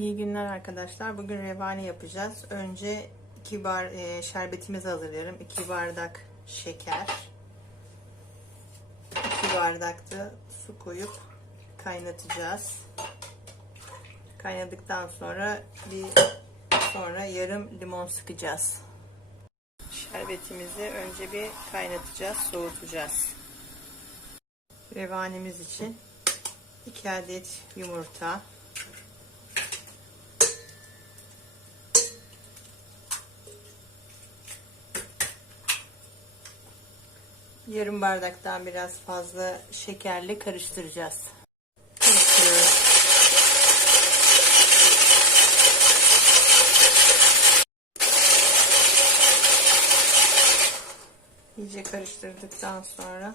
İyi günler arkadaşlar. Bugün revani yapacağız. Önce 2 bar e, şerbetimizi hazırlıyorum. 2 bardak şeker. 2 bardak da su koyup kaynatacağız. Kaynadıktan sonra bir sonra yarım limon sıkacağız. Şerbetimizi önce bir kaynatacağız, soğutacağız. Revanimiz için 2 adet yumurta, yarım bardaktan biraz fazla şekerli karıştıracağız. Karıştırıyoruz. İyice karıştırdıktan sonra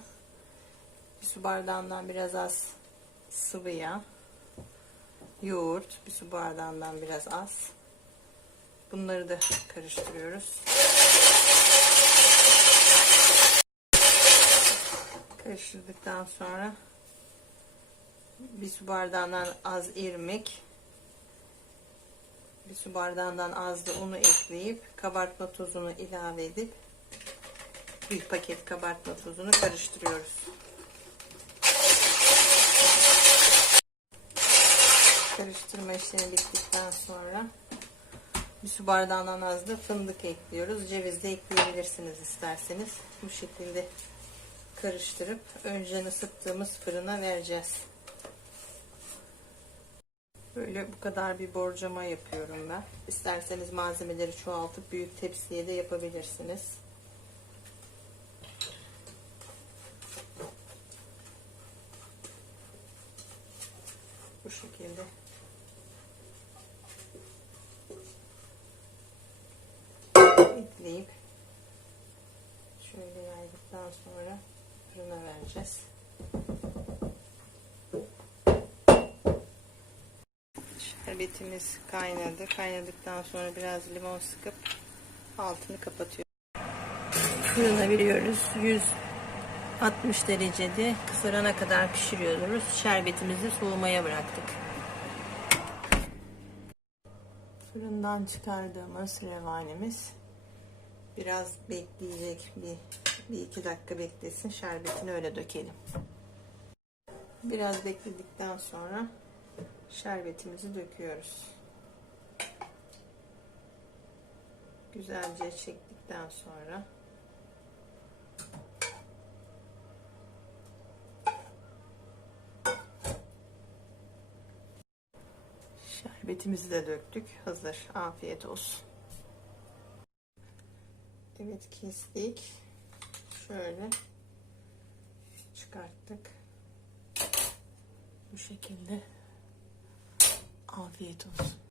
bir su bardağından biraz az sıvı yağ, yoğurt, bir su bardağından biraz az. Bunları da karıştırıyoruz. Karıştırdıktan sonra bir su bardağından az irmik, bir su bardağından az da unu ekleyip kabartma tozunu ilave edip bir paket kabartma tozunu karıştırıyoruz. Karıştırma işlemi bittikten sonra bir su bardağından az da fındık ekliyoruz. Ceviz de ekleyebilirsiniz isterseniz. Bu şekilde karıştırıp önceden ısıttığımız fırına vereceğiz. Böyle bu kadar bir borcama yapıyorum ben. İsterseniz malzemeleri çoğaltıp büyük tepsiye de yapabilirsiniz. Bu şekilde. Ekleyip şöyle yaydıktan sonra fırına vereceğiz. Şerbetimiz kaynadı. Kaynadıktan sonra biraz limon sıkıp altını kapatıyoruz. Fırına veriyoruz. 160 derecede kızarana kadar pişiriyoruz. Şerbetimizi soğumaya bıraktık. Fırından çıkardığımız revanemiz biraz bekleyecek bir, bir iki dakika beklesin şerbetini öyle dökelim. Biraz bekledikten sonra şerbetimizi döküyoruz. Güzelce çektikten sonra şerbetimizi de döktük. Hazır. Afiyet olsun. Evet kestik. Şöyle çıkarttık. Bu şekilde afiyet olsun.